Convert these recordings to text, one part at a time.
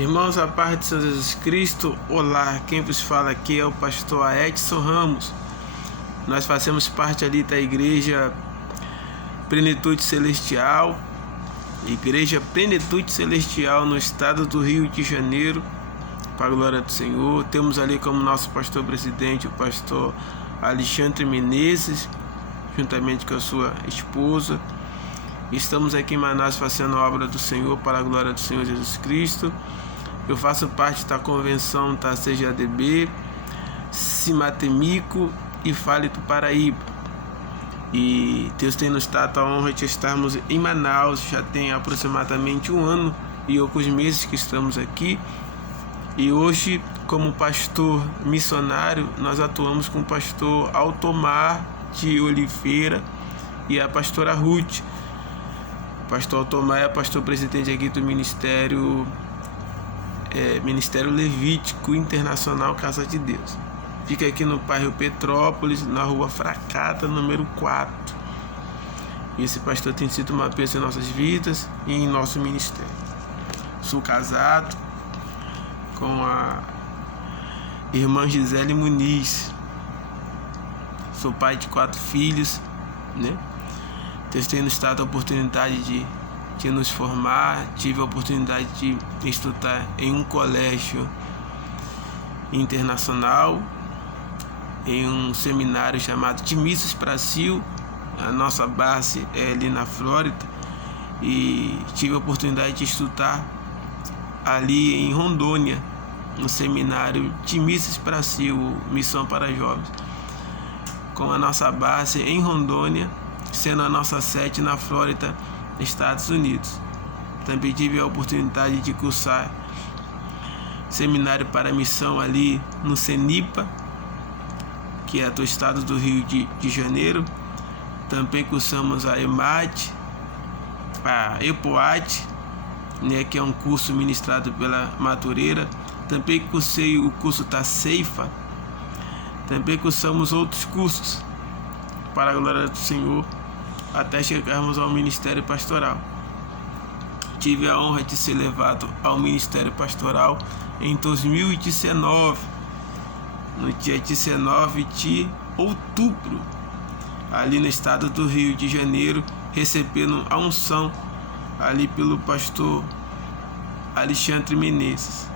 Irmãos, a paz de Senhor Jesus Cristo, olá, quem vos fala aqui é o pastor Edson Ramos. Nós fazemos parte ali da Igreja Plenitude Celestial, no estado do Rio de Janeiro, para a glória do Senhor. Temos ali como nosso pastor presidente o pastor Alexandre Menezes, juntamente com a sua esposa. Estamos aqui em Manaus fazendo a obra do Senhor para a glória do Senhor Jesus Cristo. Eu faço parte da convenção da CGADB, Cimatemico e Fale do Paraíba. E Deus tem nos dado a honra de estarmos em Manaus. Já tem aproximadamente 1 ano e alguns meses que estamos aqui. E hoje, como pastor missionário, nós atuamos com o pastor Altomar de Oliveira e a pastora Ruth. O pastor Altomar é pastor presidente aqui do Ministério Levítico Internacional Casa de Deus. Fica aqui no bairro Petrópolis, na rua Fracata, número 4. E esse pastor tem sido uma bênção em nossas vidas e em nosso ministério. Sou casado com a irmã Gisele Muniz. Sou pai de 4 filhos, né? Deus tem nos dado a oportunidade de nos formar. Tive a oportunidade de estudar em um colégio internacional, em um seminário chamado de Missas Brasil. A nossa base é ali na Flórida, e tive a oportunidade de estudar ali em Rondônia, no seminário de Missas Brasil, Missão para Jovens, com a nossa base em Rondônia, sendo a nossa sede na Flórida, Estados Unidos. Também tive a oportunidade de cursar seminário para missão ali no CENIPA, que é do estado do Rio de Janeiro. Também cursamos a EMAT, a EPOAT, né, que é um curso ministrado pela Madureira. Também cursei o curso da Ceifa. Também cursamos outros cursos para a glória do Senhor, até chegarmos ao Ministério Pastoral. Tive a honra de ser levado ao Ministério Pastoral em 2019, no dia 19 de outubro, ali no estado do Rio de Janeiro, recebendo a unção ali pelo pastor Alexandre Menezes.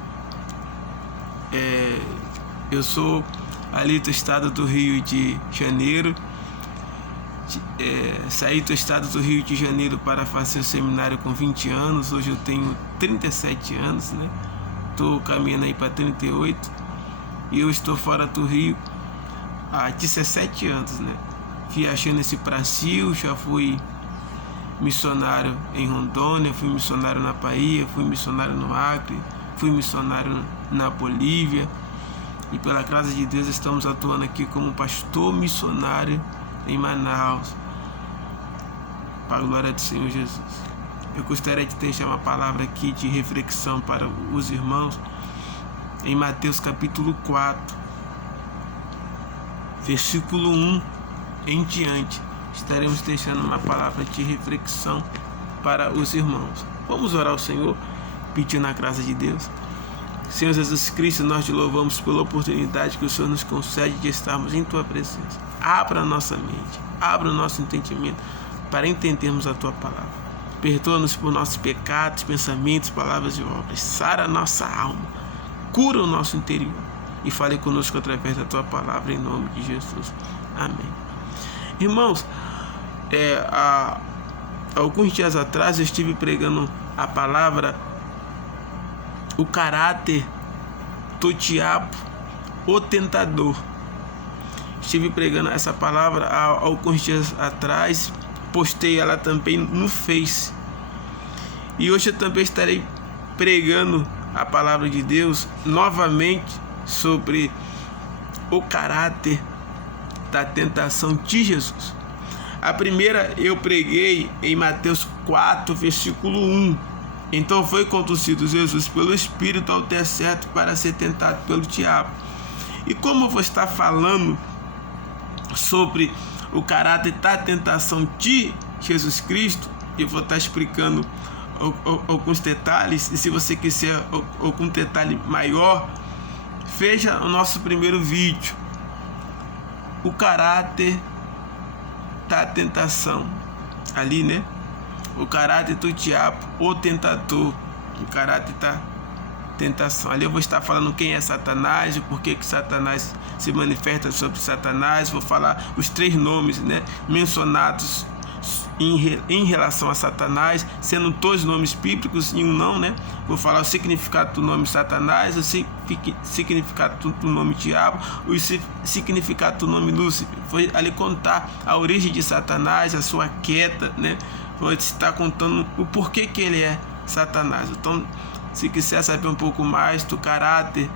Eu sou ali do estado do Rio de Janeiro. Saí do estado do Rio de Janeiro para fazer o seminário com 20 anos. Hoje eu tenho 37 anos, né? Estou caminhando aí para 38. E eu estou fora do Rio há 17 anos, né? Viajando esse Brasil, já fui missionário em Rondônia, fui missionário na Bahia, fui missionário no Acre, fui missionário na Bolívia. E pela graça de Deus estamos atuando aqui como pastor missionário em Manaus, para a glória do Senhor Jesus. Eu gostaria de deixar uma palavra aqui de reflexão para os irmãos em Mateus capítulo 4, versículo 1 em diante. Estaremos deixando uma palavra de reflexão para os irmãos. Vamos orar ao Senhor, pedindo a graça de Deus. Senhor Jesus Cristo, nós te louvamos pela oportunidade que o Senhor nos concede de estarmos em Tua presença. Abra a nossa mente, abra o nosso entendimento para entendermos a Tua palavra. Perdoa-nos por nossos pecados, pensamentos, palavras e obras. Sara a nossa alma, cura o nosso interior e fale conosco através da Tua palavra, em nome de Jesus. Amém. Irmãos, há alguns dias atrás eu estive pregando a palavra o caráter do diabo, o tentador. Estive pregando essa palavra há alguns dias atrás, postei ela também no Face. E hoje eu também estarei pregando a palavra de Deus novamente sobre o caráter da tentação de Jesus. A primeira eu preguei em Mateus 4, versículo 1. Então foi conduzido Jesus pelo Espírito ao deserto para ser tentado pelo diabo. E como eu vou estar falando sobre o caráter da tentação de Jesus Cristo, eu vou estar explicando alguns detalhes, e se você quiser algum detalhe maior, veja o nosso primeiro vídeo, o caráter da tentação, ali, né? O caráter do diabo, o tentador, o caráter da tentação. Ali eu vou estar falando quem é Satanás, o porquê que Satanás se manifesta sobre Satanás. Vou falar os 3 nomes, né, mencionados em relação a Satanás, sendo 2 nomes bíblicos e um não, né? Vou falar o significado do nome Satanás, o significado do nome diabo, o significado do nome Lúcifer. Foi ali contar a origem de Satanás, a sua queda, né? Vou estar contando o porquê que ele é Satanás. Então, se quiser saber um pouco mais do caráter,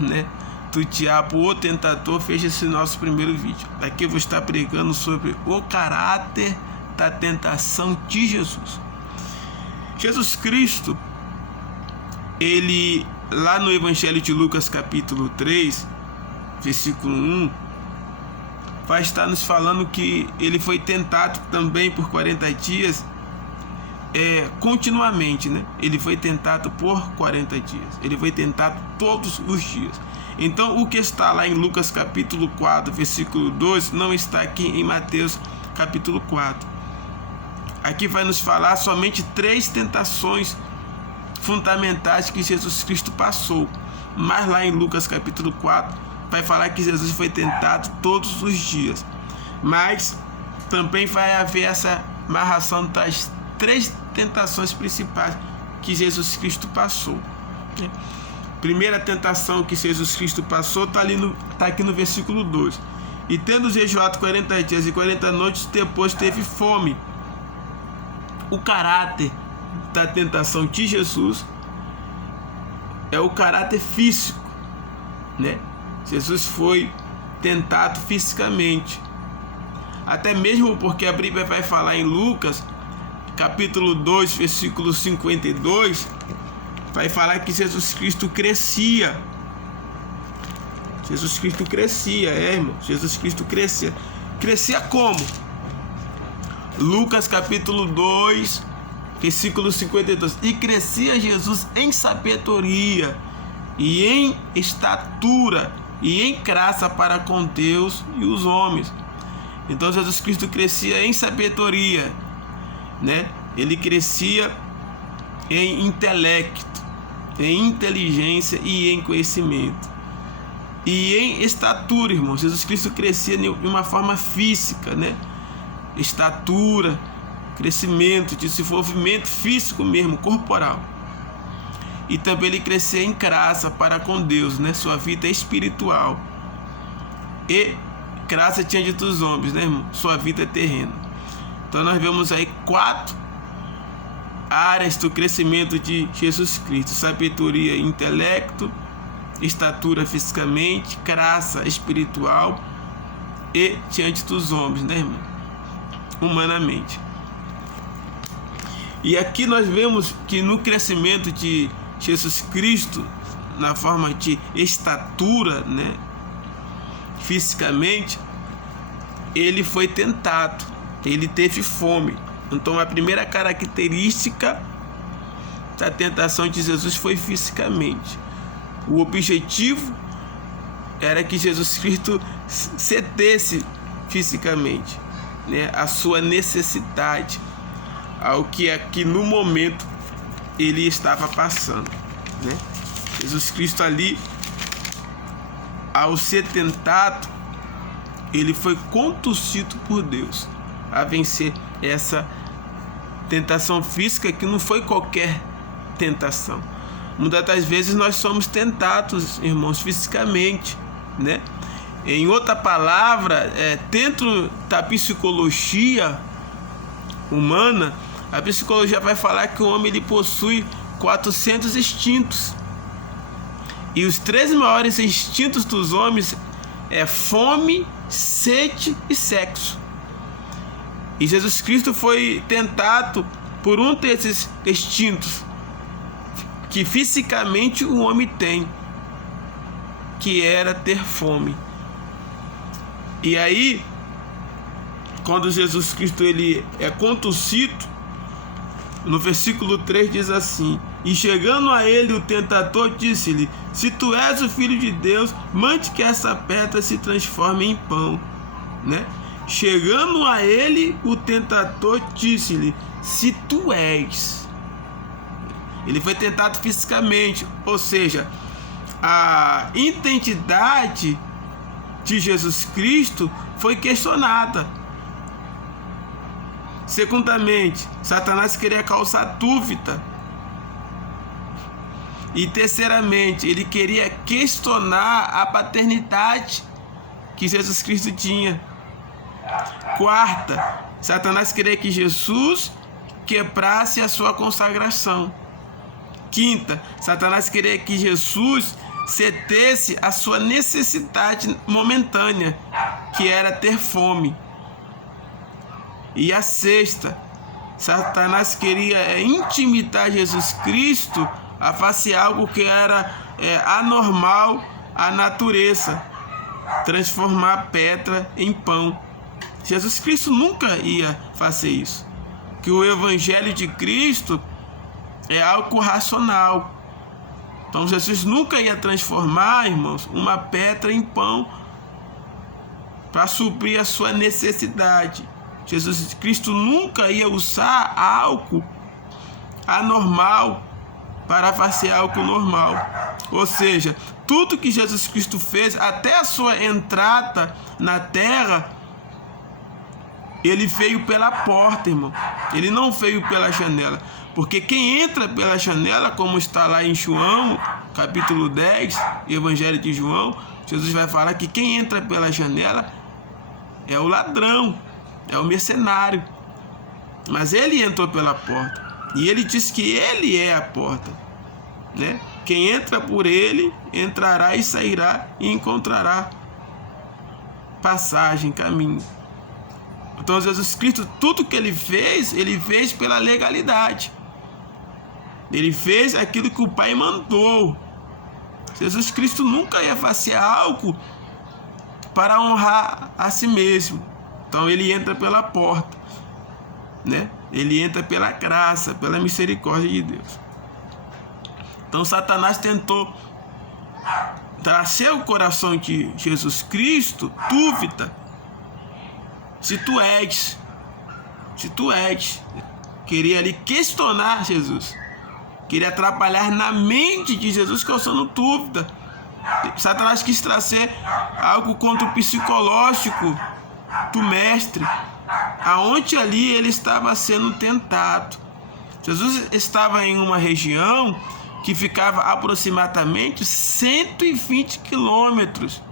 né, do diabo, o tentador, veja esse nosso primeiro vídeo. Aqui eu vou estar pregando sobre o caráter da tentação de Jesus. Jesus Cristo, ele, lá no Evangelho de Lucas, capítulo 3, versículo 1, vai estar nos falando que ele foi tentado também por 40 dias, continuamente, né? Ele foi tentado por 40 dias. Ele foi tentado todos os dias. Então, o que está lá em Lucas capítulo 4, versículo 2, não está aqui em Mateus capítulo 4. Aqui vai nos falar somente 3 tentações fundamentais que Jesus Cristo passou. Mas lá em Lucas capítulo 4, vai falar que Jesus foi tentado todos os dias. Mas também vai haver essa narração das 3 tentações principais que Jesus Cristo passou. Primeira tentação que Jesus Cristo passou está aqui no versículo 2. E tendo jejuado 40 dias e 40 noites, depois teve fome. O caráter da tentação de Jesus é o caráter físico, né? Jesus foi tentado fisicamente. Até mesmo porque a Bíblia vai falar em Lucas capítulo 2, versículo 52, vai falar que Jesus Cristo crescia. Jesus Cristo crescia, irmão. Jesus Cristo crescia. Crescia como? Lucas capítulo 2, versículo 52. E crescia Jesus em sabedoria, e em estatura, e em graça para com Deus e os homens. Então Jesus Cristo crescia em sabedoria, né? Ele crescia em intelecto, em inteligência e em conhecimento. E em estatura, irmão. Jesus Cristo crescia de uma forma física, né? Estatura, crescimento, desenvolvimento físico mesmo, corporal. E também ele crescia em graça para com Deus, né? Sua vida espiritual. E graça diante dos homens, né, irmão? Sua vida terrena. Então nós vemos aí 4 áreas do crescimento de Jesus Cristo: sabedoria, intelecto, estatura fisicamente, graça espiritual e diante dos homens, né, irmão? Humanamente. E aqui nós vemos que no crescimento de Jesus Cristo, na forma de estatura, né, fisicamente, ele foi tentado, ele teve fome. Então a primeira característica da tentação de Jesus foi fisicamente. O objetivo era que Jesus Cristo cedesse fisicamente, né, a sua necessidade, ao que aqui no momento ele estava passando, né? Jesus Cristo ali, ao ser tentado, ele foi conduzido por Deus a vencer essa tentação física, que não foi qualquer tentação. Muitas das vezes nós somos tentados, irmãos, fisicamente, né? Em outra palavra, dentro da psicologia humana, a psicologia vai falar que o homem ele possui 400 instintos. E os 3 maiores instintos dos homens é fome, sede e sexo. E Jesus Cristo foi tentado por um desses instintos que fisicamente o homem tem, que era ter fome. E aí, quando Jesus Cristo ele é conduzido No versículo 3 diz assim: e chegando a ele o tentador disse-lhe: se tu és o filho de Deus, mande que essa pedra se transforme em pão, né? Chegando a ele o tentador disse-lhe: se tu és. Ele foi tentado fisicamente, ou seja, a identidade de Jesus Cristo foi questionada. Segundamente, Satanás queria causar dúvida. E terceiramente, ele queria questionar a paternidade que Jesus Cristo tinha. Quarta, Satanás queria que Jesus quebrasse a sua consagração. Quinta, Satanás queria que Jesus cedesse a sua necessidade momentânea, que era ter fome. E a sexta, Satanás queria intimidar Jesus Cristo a fazer algo que era anormal à natureza, transformar a pedra em pão. Jesus Cristo nunca ia fazer isso. Que o Evangelho de Cristo é algo racional. Então Jesus nunca ia transformar, irmãos, uma pedra em pão para suprir a sua necessidade. Jesus Cristo nunca ia usar algo anormal para fazer algo normal. Ou seja, tudo que Jesus Cristo fez, até a sua entrada na terra, ele veio pela porta, irmão. Ele não veio pela janela. Porque quem entra pela janela, como está lá em João, capítulo 10, Evangelho de João, Jesus vai falar que quem entra pela janela é o ladrão, é o mercenário. Mas ele entrou pela porta. E ele diz que ele é a porta, né? Quem entra por ele, entrará e sairá e encontrará passagem, caminho. Então Jesus Cristo, tudo que ele fez pela legalidade. Ele fez aquilo que o Pai mandou. Jesus Cristo nunca ia fazer algo para honrar a si mesmo. Então ele entra pela porta, né? Ele entra pela graça, pela misericórdia de Deus. Então Satanás tentou trazer o coração de Jesus Cristo dúvida. Se tu és, queria ali questionar Jesus, queria atrapalhar na mente de Jesus, causando dúvida. Satanás quis trazer algo contra o psicológico do mestre, aonde ali ele estava sendo tentado. Jesus estava em uma região que ficava aproximadamente 120 quilômetros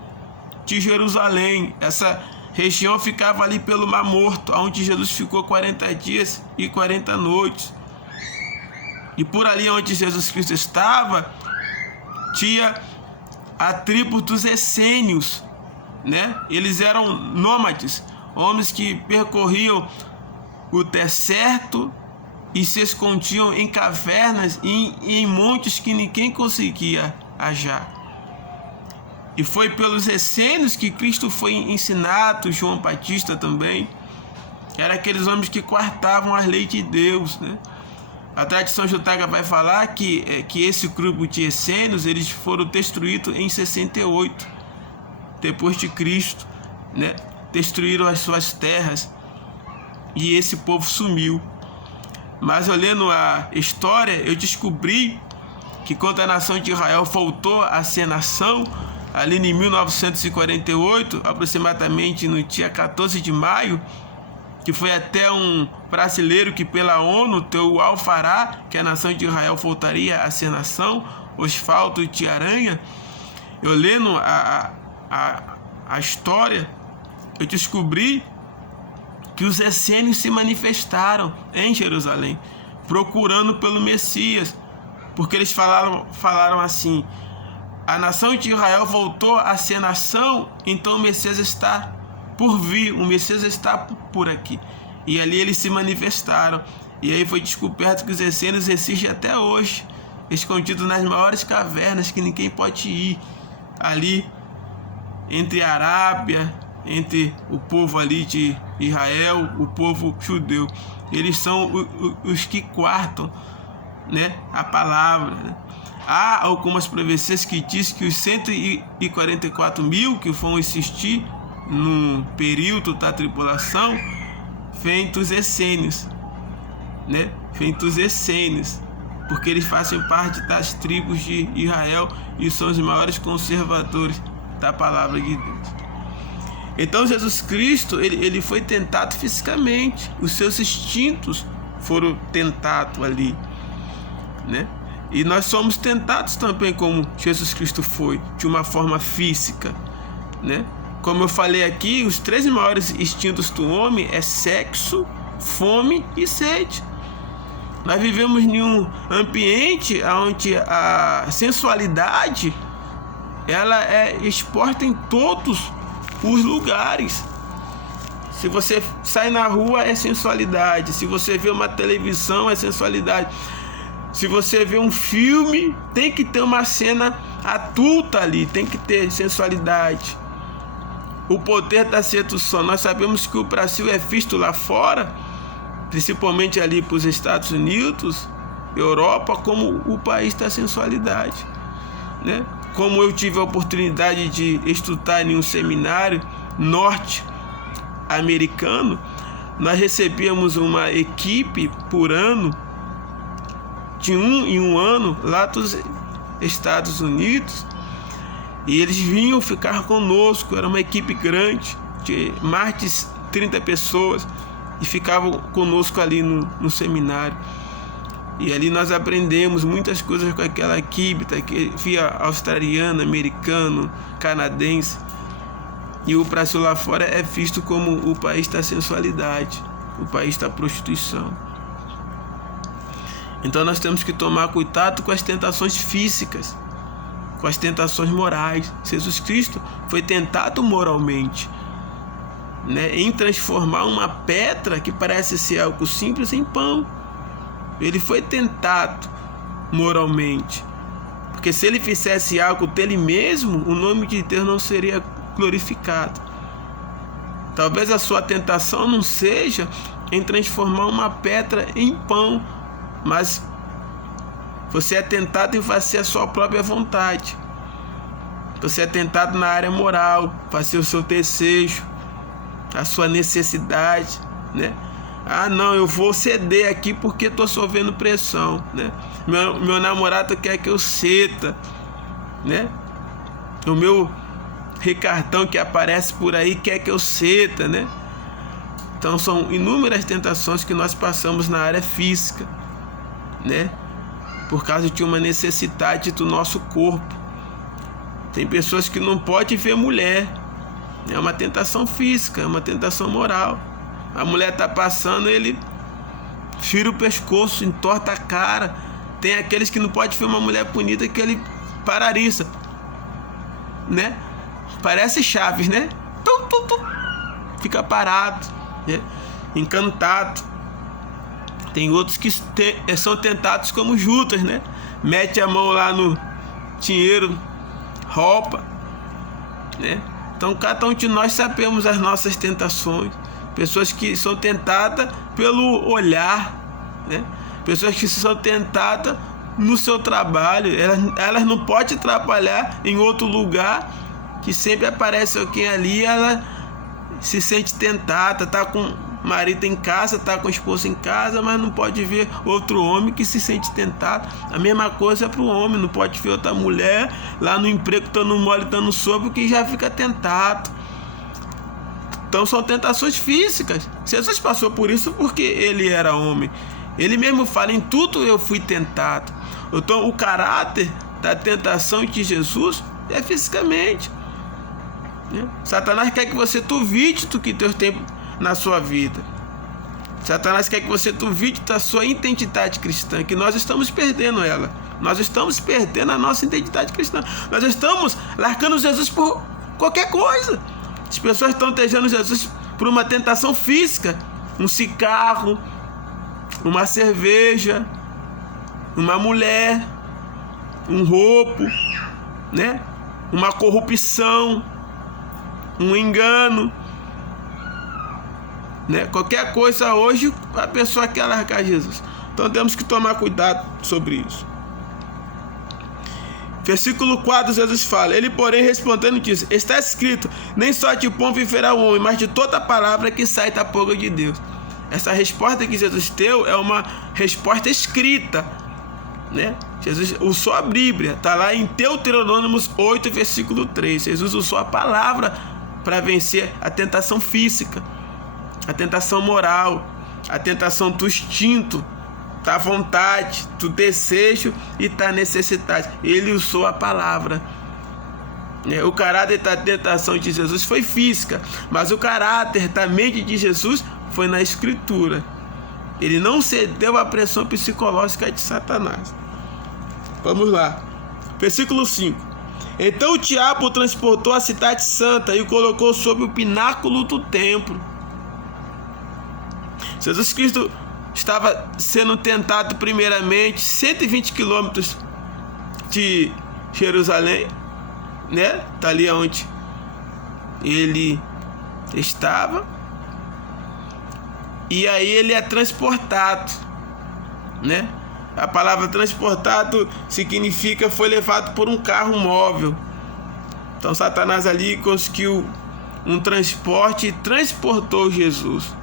de Jerusalém. Essa região ficava ali pelo Mar Morto, onde Jesus ficou 40 dias e 40 noites. E por ali onde Jesus Cristo estava, tinha a tribo dos essênios, né? Eles eram nômades, homens que percorriam o deserto e se escondiam em cavernas e em montes que ninguém conseguia achar. E foi pelos essênios que Cristo foi ensinado, João Batista também. Eram aqueles homens que quartavam as leis de Deus, né? A tradição judaica vai falar que esse grupo de essênios, eles foram destruídos em 68, depois de Cristo, né? Destruíram as suas terras e esse povo sumiu. Mas olhando a história, eu descobri que quando a nação de Israel voltou a ser nação, ali em 1948, aproximadamente no dia 14 de maio, que foi até um brasileiro que pela ONU deu o alfará, que a nação de Israel voltaria a ser nação, Osvaldo de Aranha. Eu lendo a história, eu descobri que os essênios se manifestaram em Jerusalém, procurando pelo Messias, porque eles falaram assim: a nação de Israel voltou a ser nação, então o Messias está por vir, o Messias está por aqui. E ali eles se manifestaram, e aí foi descoberto que os essênios existem até hoje, escondidos nas maiores cavernas que ninguém pode ir, ali entre a Arábia, entre o povo ali de Israel, o povo judeu. eles são os que quartam, né, a palavra, né? Há algumas profecias que diz que os 144 mil que vão existir no período da tribulação, feitos essênios, né? Feitos essênios, porque eles fazem parte das tribos de Israel e são os maiores conservadores da palavra de Deus. Então Jesus Cristo, ele foi tentado fisicamente, os seus instintos foram tentados ali, né? E nós somos tentados também como Jesus Cristo foi, de uma forma física, né? Como eu falei aqui, os 3 maiores instintos do homem é sexo, fome e sede. Nós vivemos em um ambiente onde a sensualidade ela é exposta em todos os lugares. Se você sai na rua é sensualidade, se você vê uma televisão é sensualidade, se você vê um filme tem que ter uma cena adulta ali, tem que ter sensualidade. O poder da sedução, nós sabemos que o Brasil é visto lá fora, principalmente ali para os Estados Unidos, Europa, como o país da sensualidade, né? Como eu tive a oportunidade de estudar em um seminário norte-americano, nós recebíamos uma equipe por ano, de um ano, lá dos Estados Unidos, e eles vinham ficar conosco. Era uma equipe grande, de mais de 30 pessoas, e ficavam conosco ali no seminário. E ali nós aprendemos muitas coisas com aquela equipe, que via australiano, americano, canadense. E o Brasil lá fora é visto como o país da sensualidade, o país da prostituição. Então nós temos que tomar cuidado com as tentações físicas, com as tentações morais. Jesus Cristo foi tentado moralmente, né, em transformar uma pedra que parece ser algo simples em pão. Ele foi tentado moralmente, porque se ele fizesse algo dele mesmo, o nome de Deus não seria glorificado. Talvez a sua tentação não seja em transformar uma pedra em pão, mas você é tentado em fazer a sua própria vontade. Você é tentado na área moral, fazer o seu desejo, a sua necessidade, né? Ah, não, eu vou ceder aqui porque estou sofrendo pressão, né? Meu namorado quer que eu ceda, né? O meu Ricardão que aparece por aí quer que eu ceda, né? Então são inúmeras tentações que nós passamos na área física, né? Por causa de uma necessidade do nosso corpo. Tem pessoas que não podem ver mulher. É uma tentação física, é uma tentação moral. A mulher está passando, ele vira o pescoço, entorta a cara. Tem aqueles que não podem ver uma mulher bonita que ele paralisa, né? Parece Chaves, né? Fica parado, né? Encantado. Tem outros que são tentados como Judas, né? Mete a mão lá no dinheiro, roupa, né? Então cada um de nós sabemos as nossas tentações. Pessoas que são tentadas pelo olhar, né? Pessoas que são tentadas no seu trabalho. Elas não podem trabalhar em outro lugar que sempre aparece alguém ali. Ela se sente tentada, está com o marido em casa, está com a esposa em casa, mas não pode ver outro homem que se sente tentado. A mesma coisa é para o homem, não pode ver outra mulher lá no emprego, dando mole, dando sopa, que já fica tentado. Então são tentações físicas. Jesus passou por isso porque ele era homem. Ele mesmo fala, em tudo eu fui tentado. Então o caráter da tentação de Jesus é fisicamente, né? Satanás quer que você duvide do que Deus tem na sua vida. Satanás quer que você duvide da sua identidade cristã, que nós estamos perdendo ela. Nós estamos perdendo a nossa identidade cristã. Nós estamos largando Jesus por qualquer coisa. As pessoas estão deixando Jesus por uma tentação física, um cigarro, uma cerveja, uma mulher, um roubo, né? Uma corrupção, um engano. né? Qualquer coisa hoje, a pessoa quer largar Jesus. Então temos que tomar cuidado sobre isso. Versículo 4, Jesus fala: ele, porém, respondendo, disse: está escrito, nem só de pão viverá o homem, mas de toda palavra que sai da boca de Deus. Essa resposta que Jesus deu é uma resposta escrita, né? Jesus usou a Bíblia, está lá em Deuteronômio 8, versículo 3. Jesus usou a palavra para vencer a tentação física, a tentação moral, a tentação do instinto, da vontade, do desejo e da necessidade. Ele usou a palavra. O caráter da tentação de Jesus foi física, mas o caráter da mente de Jesus foi na Escritura. Ele não cedeu à pressão psicológica de Satanás. Vamos lá. Versículo 5. Então o diabo o transportou à cidade santa e o colocou sobre o pináculo do templo. Jesus Cristo estava sendo tentado primeiramente 120 quilômetros de Jerusalém, né? Tá ali onde ele estava. E aí ele é transportado, né? A palavra transportado significa foi levado por um carro móvel. Então Satanás ali conseguiu um transporte e transportou Jesus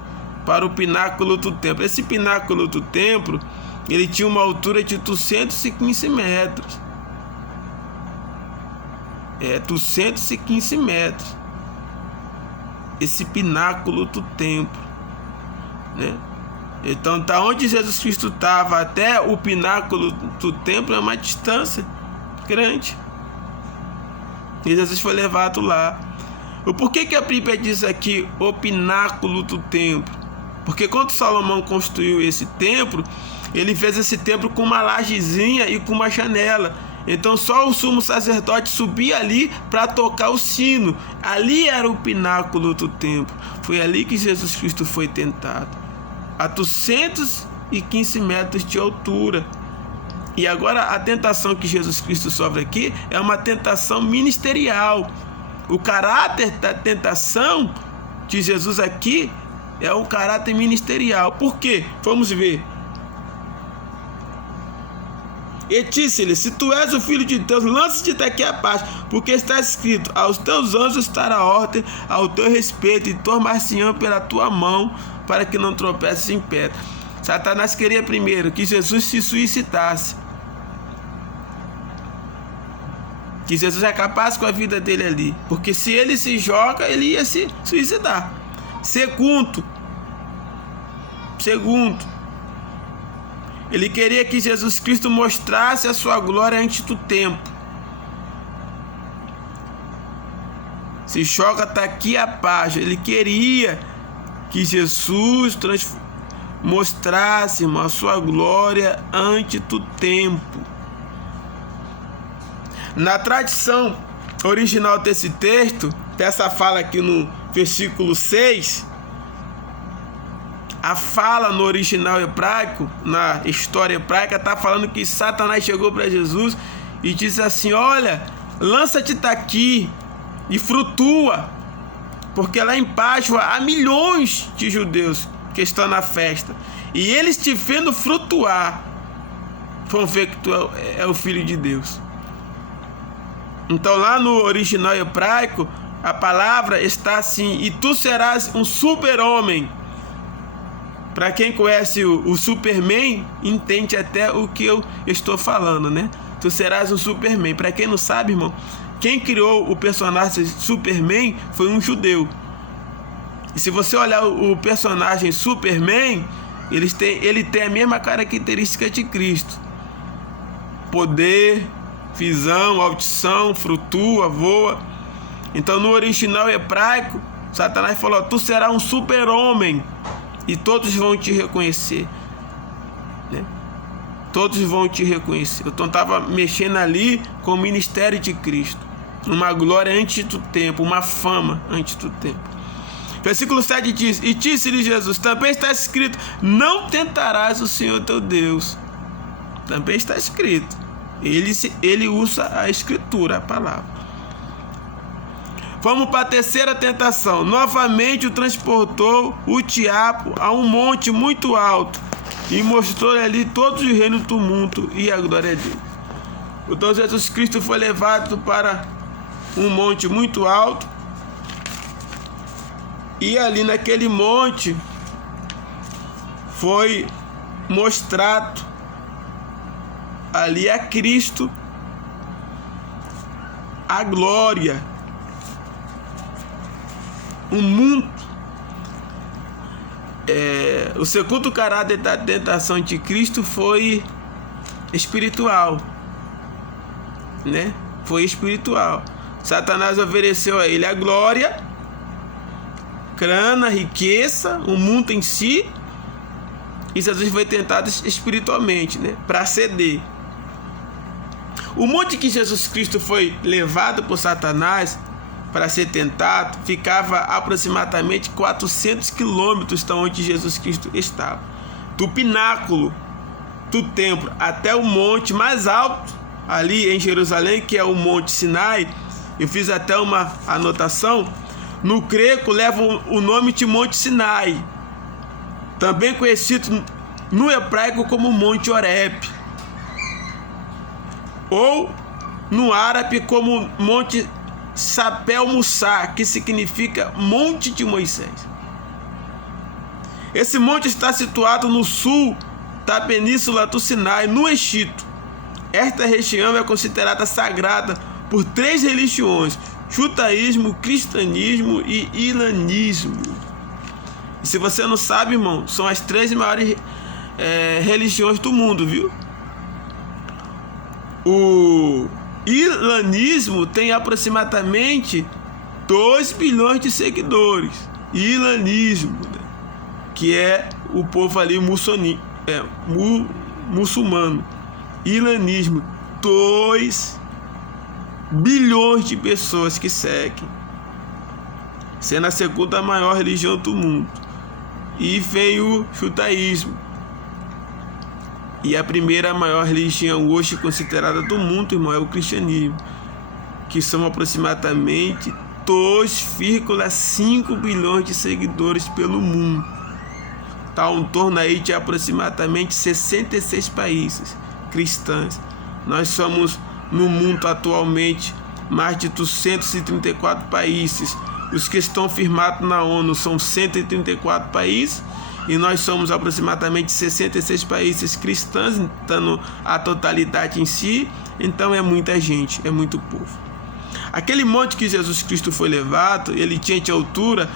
para o pináculo do templo. Esse pináculo do templo, ele tinha uma altura de 215 metros. 215 metros. Esse pináculo do templo, né? Então, da onde Jesus Cristo estava até o pináculo do templo é uma distância grande. E Jesus foi levado lá. O porquê que a Bíblia diz aqui o pináculo do templo? Porque quando Salomão construiu esse templo, ele fez esse templo com uma lajezinha e com uma janela. Então só o sumo sacerdote subia ali para tocar o sino. Ali era o pináculo do templo. Foi ali que Jesus Cristo foi tentado, a 215 metros de altura. E agora a tentação que Jesus Cristo sofre aqui é uma tentação ministerial. O caráter da tentação de Jesus aqui é um caráter ministerial. Por quê? Vamos ver. E disse-lhe: se tu és o filho de Deus, lança-te daqui a paz, porque está escrito: aos teus anjos estará ordem ao teu respeito, e tomar-se-ão pela tua mão, para que não tropeces em pedra. Satanás queria primeiro que Jesus se suicidasse, que Jesus acabasse com a vida dele ali, porque se ele se joga, ele ia se suicidar. Segundo, ele queria que Jesus Cristo mostrasse a sua glória antes do tempo. Se joga, está aqui a página. Ele queria que Jesus mostrasse a sua glória antes do tempo. Na tradição original desse texto, dessa fala aqui no versículo 6, a fala no original hebraico, na história hebraica, está falando que Satanás chegou para Jesus e disse assim: olha, lança-te daqui e flutua, porque lá embaixo há milhões de judeus que estão na festa, e eles te vendo flutuar vão ver que tu é o Filho de Deus. Então lá no original hebraico a palavra está assim: e tu serás um super-homem. Para quem conhece o Superman, entende até o que eu estou falando, né? Tu serás um Superman. Para quem não sabe, irmão, quem criou o personagem Superman foi um judeu. E se você olhar o personagem Superman, ele tem a mesma característica de Cristo: poder, visão, audição, flutua, voa. Então no original hebraico, Satanás falou: tu serás um super-homem e todos vão te reconhecer, né? Todos vão te reconhecer. Então estava mexendo ali com o ministério de Cristo, uma glória antes do tempo, uma fama antes do tempo. Versículo 7 diz: e disse-lhe Jesus: também está escrito, não tentarás o Senhor teu Deus. Também está escrito. Ele usa a escritura, a palavra. Vamos para a terceira tentação. Novamente o transportou o diabo a um monte muito alto e mostrou ali todos os reinos do tumulto e a glória dele. Então Jesus Cristo foi levado para um monte muito alto e ali naquele monte foi mostrado ali a Cristo a glória, o mundo. O segundo caráter da tentação de Cristo foi espiritual, né? Foi espiritual. Satanás ofereceu a ele a glória, grana, riqueza, o mundo em si, e Jesus foi tentado espiritualmente, né? Para ceder. O monte que Jesus Cristo foi levado por Satanás para ser tentado ficava aproximadamente 400 quilômetros da onde Jesus Cristo estava. Do pináculo do templo até o monte mais alto, ali em Jerusalém, que é o Monte Sinai, eu fiz até uma anotação, no grego leva o nome de Monte Sinai, também conhecido no hebraico como Monte Horeb, ou no árabe como Monte Sapel Mussá, que significa Monte de Moisés. Esse monte está situado no sul da Península do Sinai, no Egito. Esta região é considerada sagrada por 3 religiões: judaísmo, cristianismo e islamismo. E se você não sabe, irmão, são as 3 maiores religiões do mundo, viu? O islamismo tem aproximadamente 2 bilhões de seguidores. Islamismo, né? Que é o povo ali muçulmano. Islamismo, 2 bilhões de pessoas que seguem, sendo a segunda maior religião do mundo. E vem o judaísmo. E a primeira maior religião hoje considerada do mundo, irmão, é o cristianismo, que são aproximadamente 2,5 bilhões de seguidores pelo mundo. Está em torno aí de aproximadamente 66 países cristãos. Nós somos no mundo atualmente mais de 234 países. Os que estão firmados na ONU são 134 países. E nós somos aproximadamente 66 países cristãos, dando a totalidade em si. Então é muita gente, é muito povo. Aquele monte que Jesus Cristo foi levado, ele tinha de altura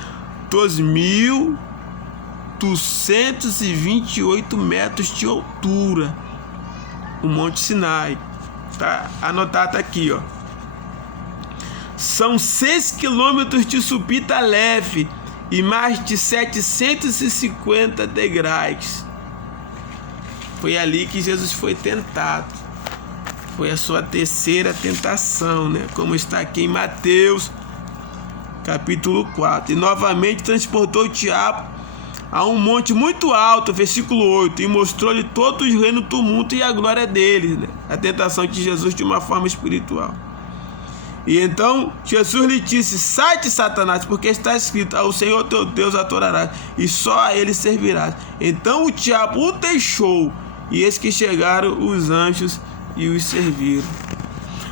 2.228 metros de altura. O Monte Sinai. Tá anotado aqui, ó. São 6 quilômetros de subida leve e mais de 750 degraus. Foi ali que Jesus foi tentado. Foi a sua terceira tentação, né? Como está aqui em Mateus, capítulo 4. E novamente transportou o diabo a um monte muito alto, versículo 8, e mostrou-lhe todos os reinos do tumulto e a glória deles, né? A tentação de Jesus de uma forma espiritual. E então Jesus lhe disse: sai-te, Satanás, porque está escrito: ao Senhor teu Deus adorarás, e só a ele servirás. Então o diabo o deixou, e eis que chegaram os anjos e os serviram.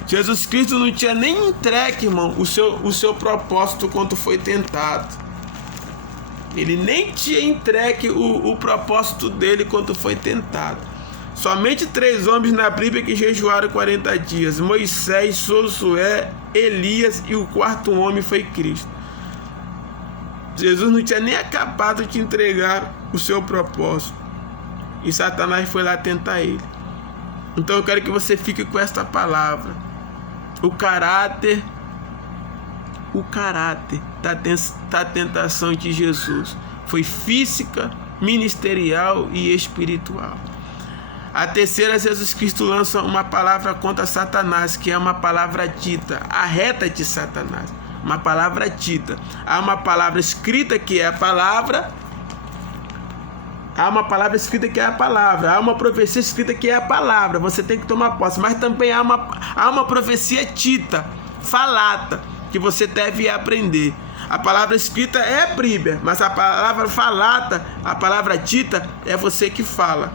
Jesus Cristo não tinha nem entregue, irmão, o seu propósito quando foi tentado. Ele nem tinha entregue o propósito dele quando foi tentado. Somente 3 homens na Bíblia que jejuaram 40 dias: Moisés, Josué, Elias, e o 4º homem foi Cristo. Jesus não tinha nem acabado de entregar o seu propósito, e Satanás foi lá tentar ele. Então eu quero que você fique com esta palavra. O caráter da tentação de Jesus foi física, ministerial e espiritual. A terceira, Jesus Cristo lança uma palavra contra Satanás, que é uma palavra dita, a reta de Satanás, uma palavra dita. Há uma palavra escrita que é a palavra, há uma palavra escrita que é a palavra, há uma profecia escrita que é a palavra, você tem que tomar posse, mas também há uma profecia dita, falada, que você deve aprender. A palavra escrita é Bíblia, mas a palavra falada, a palavra dita, é você que fala,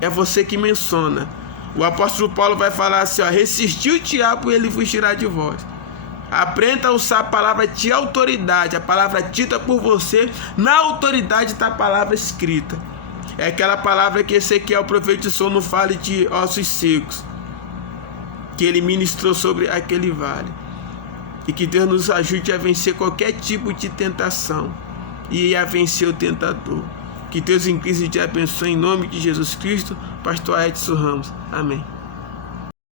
é você que menciona. O apóstolo Paulo vai falar assim, ó: resistiu o diabo e ele vos tirar de vós. Aprenda a usar a palavra de autoridade, a palavra dita por você, na autoridade da palavra escrita. É aquela palavra que Ezequiel profetizou no vale de ossos secos, que ele ministrou sobre aquele vale. E que Deus nos ajude a vencer qualquer tipo de tentação e a vencer o tentador. Que Deus em Cristo te abençoe em nome de Jesus Cristo. Pastor Edson Ramos. Amém.